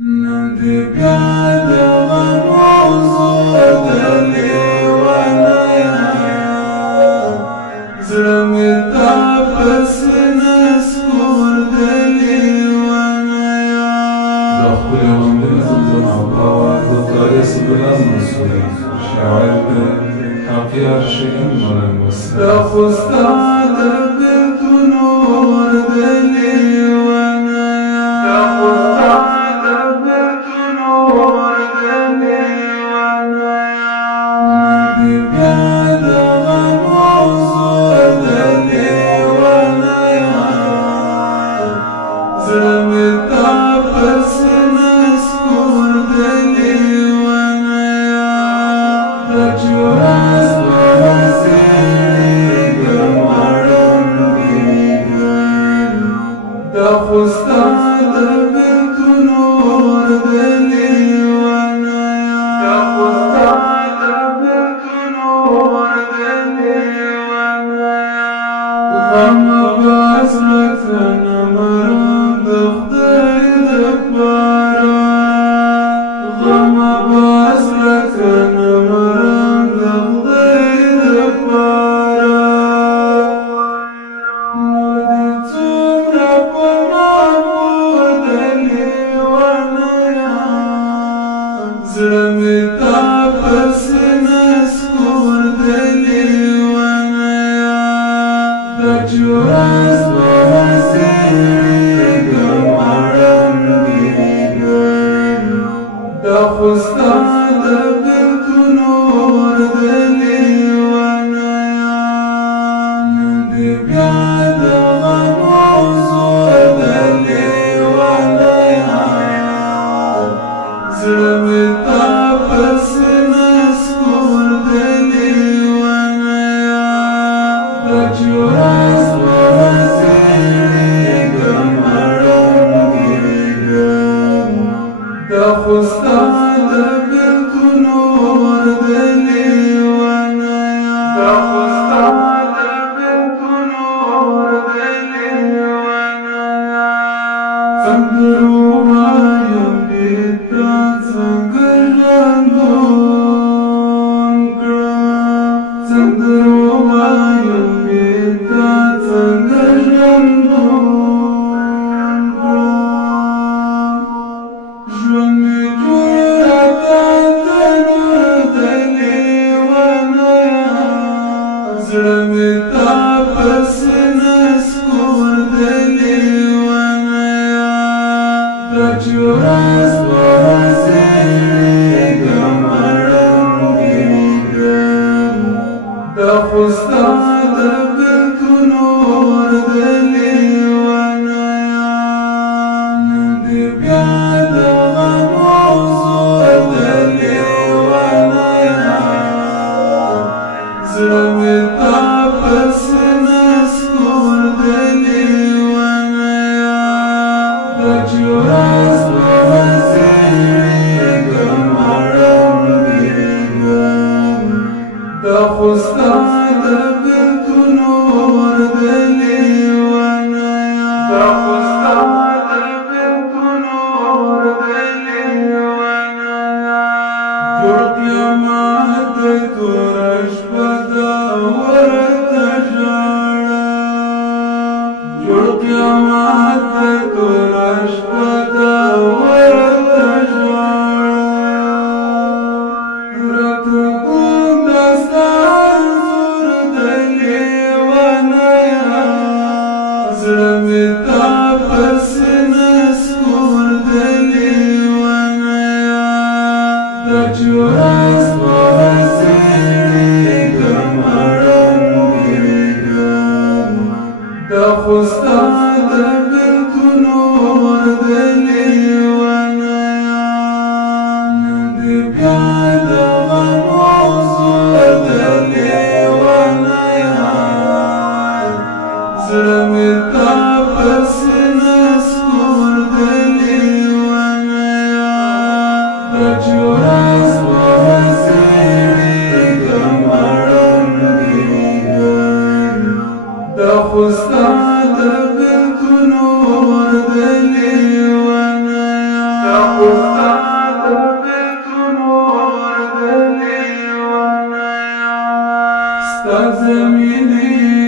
نن دې بیا دغه موضوع د لیونیان زړه مې تا پسې نسکور د لیونیان دا ښکلې غمګینه زمزمه او په اواز د قاري سبلان منصوري شاعر د حقیار شیرین ملنګ وسلم دا خو ستا د بېلتونو اور د لیونیان دا خو ستا د بېلتونو اور د لیونیان دې بیا دغه موضوع د لیونیان زړه مې تا پسې نسکور د لیونیان د جوړاس دا خو ستا د بېلتونو اور د لیونیان دا خو ستا د بېلتونو اور د لیونیان غم بس راکنه مرم د خدای دپاره غم بس راکنه مرم د خدای دپاره زړه مې تا پسې نسکور د لیونیان د جوړاس په هسېږم اړنګېږم دا خو ستا د بېلتونو اور د لیونیان نن دې بیا دغه موضوع د لیونیان زړه مې تا پسې نسکور د لیونیان د جوړاس په هسېږم اړنګېږم دا خو ستا د بېلتونو اور د لیونیان دا خو ستا د بېلتونو اور د لیونیان سندرو وایم بې تا څنګه ژوندون کړم سندرو وایم بې تا څنګه ژوندون کړم ژوند مې جوړ راته تنور د لیونیان زړه مې تا پسې نسکور د لیونیان د جوړاس په هسېږم اړنګېږم دا خو ستا د بېلتونو اور د لیونیان نن دې بیا دغه موضوع د لیونیان زړه مې تا پسې نسکور د لیونیان د جوړاس په هسېږم sta zemlji